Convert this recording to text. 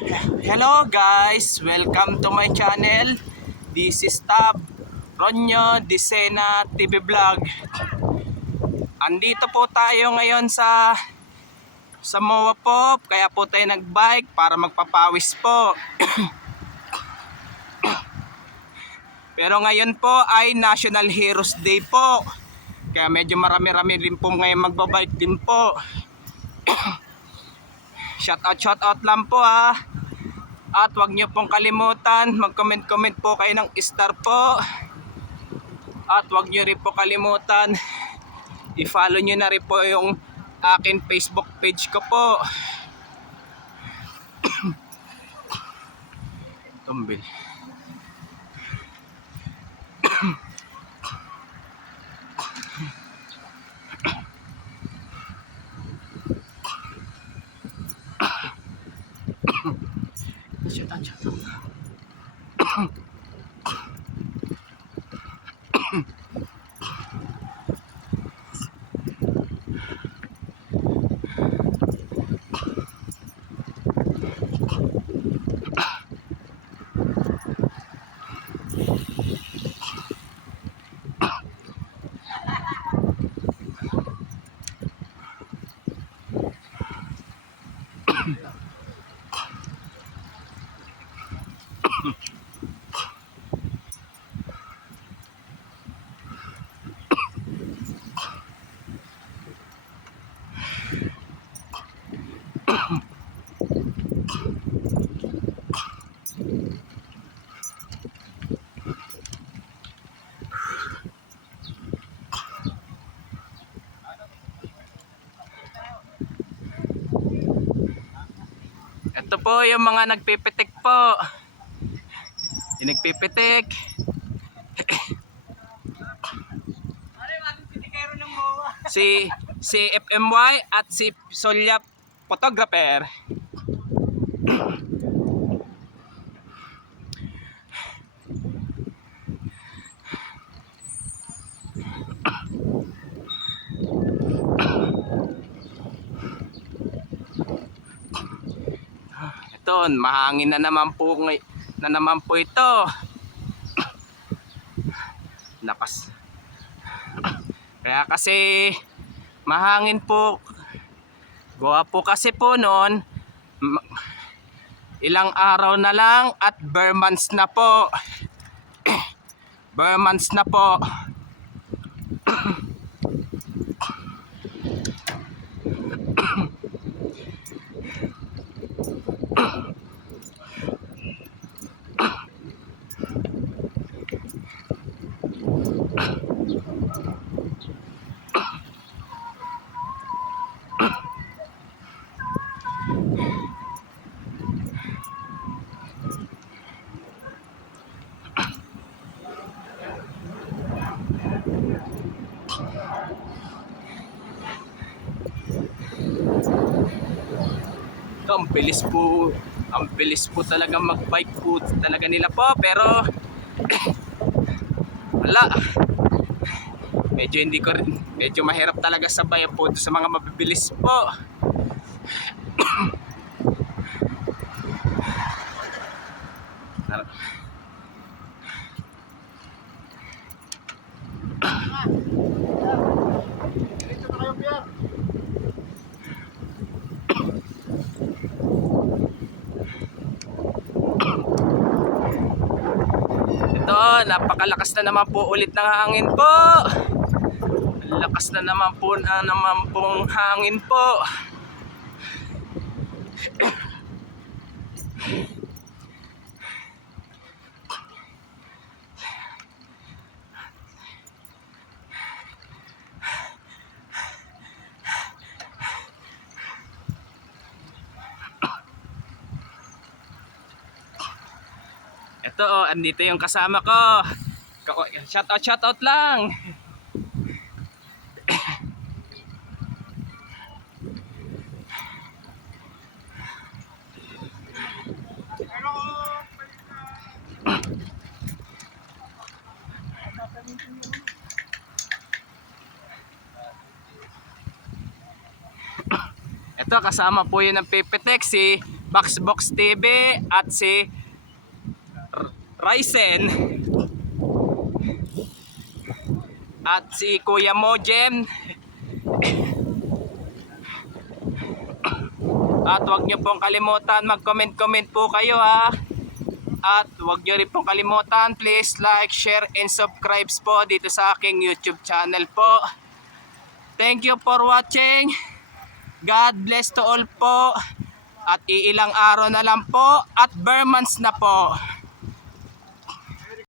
Hello guys, welcome to my channel. This is Tab Ronyo Disena TV Vlog. Andito po tayo ngayon sa MOA po, kaya po tayo nagbike para magpapawis po. Pero ngayon po ay National Heroes Day po, kaya medyo marami-rami din po ngayon magbabike din po. Shout out lang po ha. At wag nyo pong kalimutan, mag-comment po kayo ng star po. At wag nyo rin po kalimutan, i-follow nyo na rin po yung akin Facebook page ko po. Tumbil. Ito po yung mga nagpipitik po. Yung nagpipitik. si FMY at si Solya photographer. Ito, mahangin na naman po ito. Lakas. Kaya kasi mahangin po. Gawa po kasi po noon ilang araw na lang at bare months na po. Bare months na po. Ang bilis po talaga magbike po talaga nila po, pero wala, medyo mahirap talaga sabayan po sa mga mabibilis po. Ito, napakalakas na naman po ulit ng hangin po. Lakas na naman pong hangin po. Ito andito yung kasama ko. Shout out lang. Ito kasama po yun ng Pipitek, si Boxbox TV at si Ryzen at si Kuya Mojem. At huwag nyo pong kalimutan mag-comment po kayo ha. At huwag nyo rin pong kalimutan, please like, share, and subscribe po dito sa aking YouTube channel po. Thank you for watching. God bless to all po. At iilang araw na lang po at bare months na po.